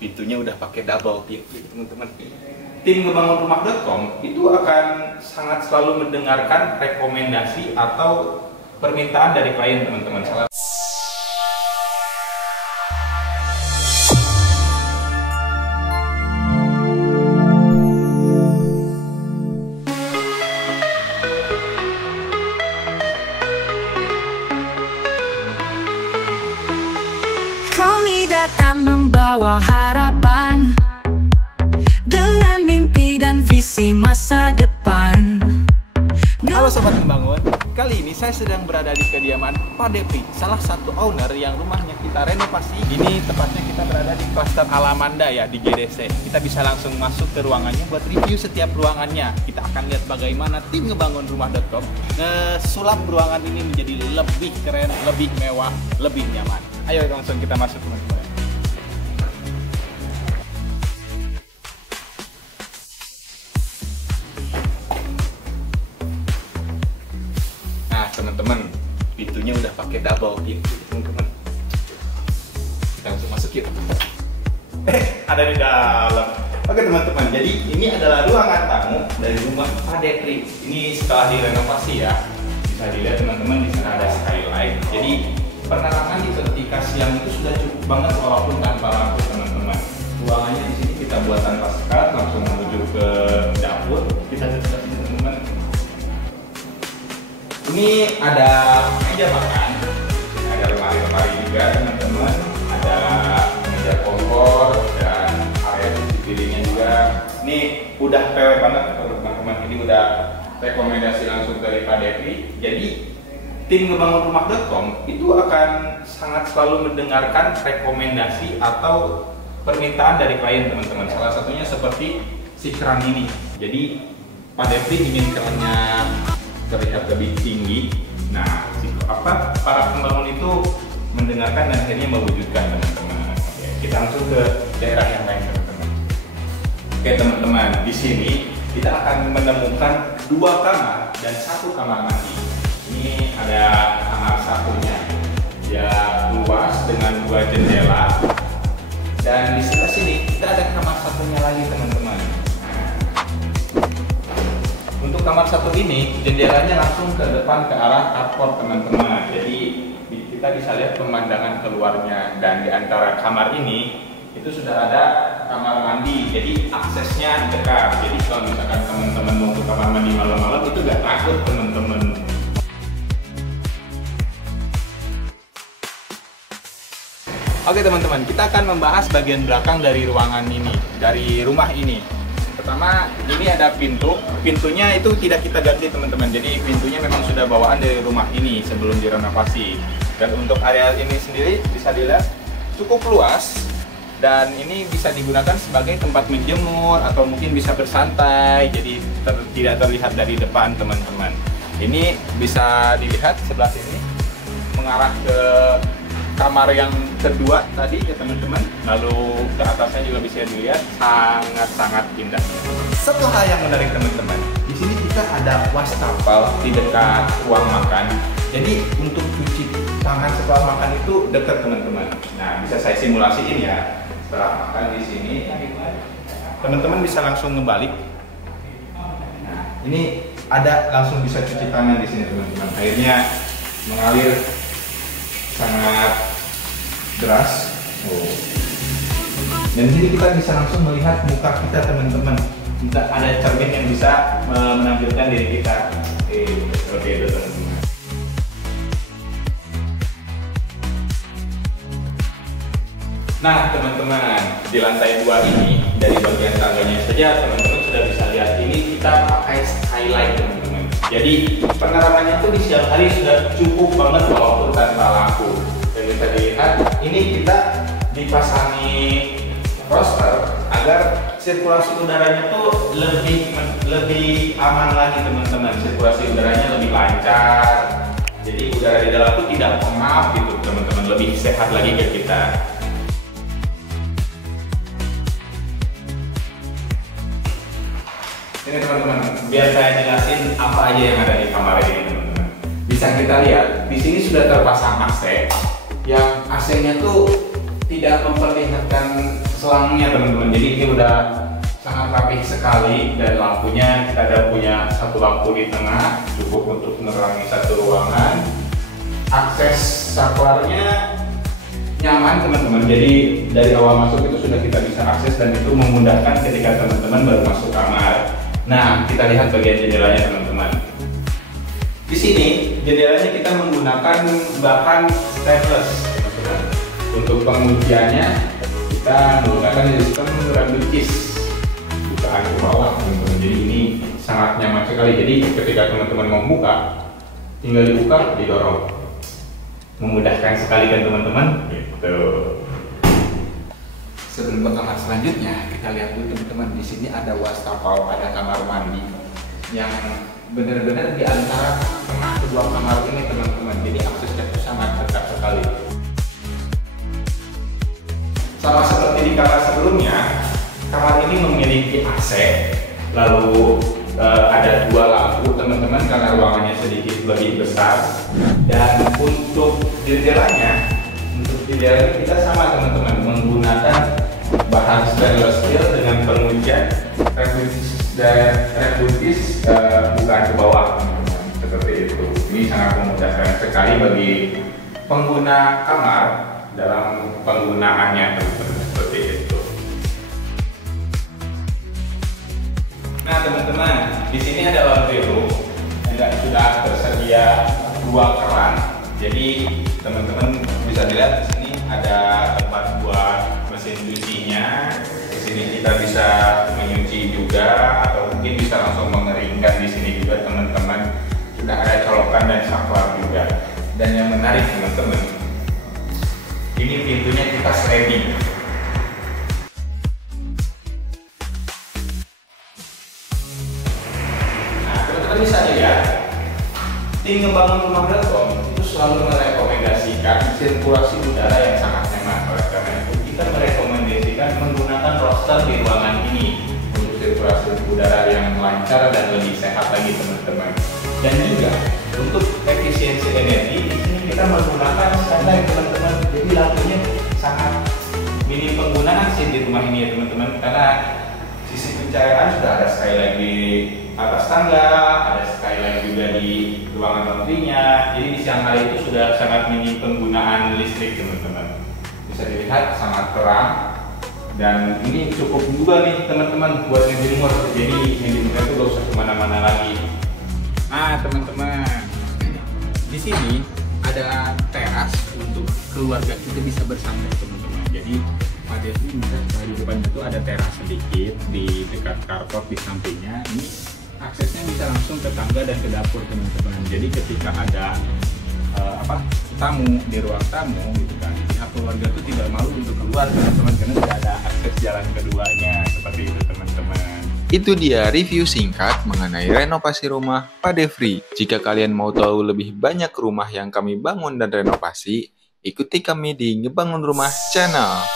pintunya udah pakai double tip, teman-teman. Tim ngebangunrumah.com itu akan sangat selalu mendengarkan rekomendasi atau permintaan dari klien, teman-teman. Kami datang membawa harapan dengan mimpi dan visi masa depan. Halo Sobat Membangun, kali ini saya sedang berada di kediaman Pak Depri, salah satu owner yang rumahnya kita renovasi. Ini tepatnya kita berada di klaster Alamanda ya, di GDC. Kita bisa langsung masuk ke ruangannya buat review setiap ruangannya. Kita akan lihat bagaimana tim ngebangunrumah.com ngesulap ruangan ini menjadi lebih keren, lebih mewah, lebih nyaman. Ayo langsung kita masuk, teman-teman. Nah, teman-teman, pintunya udah pakai double tip, teman-teman. Kita langsung masuk yuk. Ada di dalam. Oke teman-teman, jadi ini adalah ruangan tamu dari rumah Pak Depri. Ini setelah direnovasi ya. Bisa dilihat teman-teman, di sana ada skylight. Jadi penerangan di ketika siang itu sudah cukup banget walaupun tanpa lampu, teman-teman. Ruangannya di sini kita buat tanpa sekat, langsung menuju ke dapur. Kita lihat sini, teman-teman. Ini ada meja makan, ada lemari-lemari juga, teman-teman. Ada meja kompor dan area cuci piringnya juga. Ini udah PW banget, teman-teman. Ini udah rekomendasi langsung dari Pak Depri. Jadi tim ngebangunrumah.com itu akan sangat selalu mendengarkan rekomendasi atau permintaan dari klien, teman-teman. Salah satunya seperti si keran ini. Jadi Pak Depri ingin kerannya terlihat lebih tinggi. Nah, para pembangun itu mendengarkan dan akhirnya mewujudkan, teman-teman. Oke, kita langsung ke daerah yang lain, teman-teman. Oke, teman-teman, di sini kita akan menemukan 2 kamar dan 1 kamar mandi. Ini ada kamar satunya, ya luas dengan 2 jendela, dan di sebelah sini kita ada kamar satunya lagi, teman-teman. Untuk kamar satu ini jendelanya langsung ke depan ke arah carport, teman-teman. Jadi kita bisa lihat pemandangan keluarnya, dan di antara kamar ini itu sudah ada kamar mandi. Jadi aksesnya dekat. Jadi kalau misalkan teman-teman mau ke kamar mandi malam-malam itu gak takut, teman-teman. Oke teman-teman, kita akan membahas bagian belakang dari ruangan ini, dari rumah ini. Pertama, ini ada pintu. Pintunya itu tidak kita ganti, teman-teman. Jadi pintunya memang sudah bawaan dari rumah ini sebelum direnovasi. Dan untuk area ini sendiri bisa dilihat cukup luas. Dan ini bisa digunakan sebagai tempat menjemur atau mungkin bisa bersantai. Jadi tidak terlihat dari depan, teman-teman. Ini bisa dilihat sebelah sini mengarah ke kamar yang kedua tadi ya, teman-teman. Lalu ke atasnya juga bisa dilihat sangat-sangat indah. Satu hal yang menarik, teman-teman, di sini kita ada wastafel di dekat ruang makan. Jadi untuk cuci tangan setelah makan itu dekat, teman-teman. Nah, bisa saya simulasiin ya. Setelah makan di sini, teman-teman bisa langsung ngebalik. Nah, ini ada langsung bisa cuci tangan di sini, teman-teman. Airnya mengalir sangat deras. Dan di sini kita bisa langsung melihat muka kita, teman-teman. Kita ada cermin yang bisa menampilkan diri kita. Seperti itu, teman-teman. Nah, teman-teman, di lantai 2 ini dari bagian tangganya saja teman-teman sudah bisa lihat ini kita pakai skylight, teman-teman. Jadi penerangannya itu di siang hari sudah cukup banget walaupun tanpa lampu. Dan bisa dilihat ini kita dipasangi roster agar sirkulasi udaranya tuh lebih aman lagi, teman-teman. Sirkulasi udaranya lebih lancar. Jadi udara di dalam tuh tidak pengap gitu, teman-teman. Lebih sehat lagi ke kita. Ini teman-teman, biar saya jelasin apa aja yang ada di kamar ini, teman-teman. Bisa kita lihat, di sini sudah terpasang AC, yang AC-nya tuh tidak memperlihatkan selangnya teman-teman. Jadi ini udah sangat rapih sekali, dan lampunya kita ada punya satu lampu di tengah cukup untuk menerangi satu ruangan. Akses saklarnya nyaman teman-teman, jadi dari awal masuk itu sudah kita bisa akses, dan itu memudahkan ketika teman-teman baru masuk kamar. Nah, kita lihat bagian jendelanya teman-teman. Di sini jendelanya kita menggunakan bahan stainless teman-teman. Untuk pengunciannya kita menggunakan sistem random keys, bukaan ke bawah teman-teman. Jadi ini sangat nyaman sekali. Jadi ketika teman-teman mau buka, tinggal dibuka, didorong. Memudahkan sekali kan teman-teman. Gitu. Sebelum ke kamar selanjutnya, kita lihat dulu teman-teman. Di sini ada wastafel, ada kamar mandi yang benar-benar di antara tengah kedua kamar ini teman-teman. Jadi aksesnya itu sangat dekat sekali. Sama seperti di kamar sebelumnya, kamar ini memiliki AC, lalu ada dua lampu teman-teman karena ruangannya sedikit lebih besar. Dan untuk jendelanya kita sama teman-teman, menggunakan bahan stainless steel dengan penguncian rebuntis bukaan ke bawah teman-teman, seperti itu. Ini sangat memudahkan sekali bagi pengguna kamar dalam penggunaannya teman-teman, seperti itu. Nah teman-teman, di sini ada laundry room, sudah tersedia dua keran. Jadi teman-teman bisa dilihat di sini ada tempat buat mesin cucinya. Di sini kita bisa menyuci juga, atau mungkin bisa langsung mengeringkan di sini juga teman-teman. Sudah ada colokan dan saklar juga. Dan yang menarik teman-teman, ini pintunya kita sliding. Nah teman-teman bisa dilihat, tim ngebangun rumah Belkom itu selalu merekomendasikan sirkulasi udara yang sangat nyaman. Oleh karena itu kita merekomendasikan menggunakan roster di ruangan ini untuk sirkulasi udara yang lancar dan lebih sehat lagi teman-teman. Dan juga untuk efisiensi energi, di sini kita menggunakan standar teman-teman. Jadi lampunya sangat minim penggunaan sih di rumah ini ya teman-teman, karena sisi pencahayaan sudah ada skylight di atas tangga, ada skylight juga di ruangan laundry-nya. Jadi di siang hari itu sudah sangat minim penggunaan listrik teman-teman. Bisa dilihat sangat terang, dan ini cukup juga nih teman-teman buat ngejemur. Jadi ngejemurnya itu gak usah kemana-mana lagi. Nah teman-teman, di sini ada teras untuk keluarga kita bisa bersantai teman-teman. Jadi pada sini di depannya itu ada teras sedikit di dekat carport di sampingnya. Ini aksesnya bisa langsung ke tangga dan ke dapur teman-teman. Jadi ketika ada tamu di ruang tamu gitu kan, pihak keluarga itu tidak malu untuk keluar teman-teman, karena tidak ada akses jalan keduanya, seperti itu teman-teman. Itu dia review singkat mengenai renovasi rumah Padefri. Jika kalian mau tahu lebih banyak rumah yang kami bangun dan renovasi, ikuti kami di Ngebangun Rumah Channel.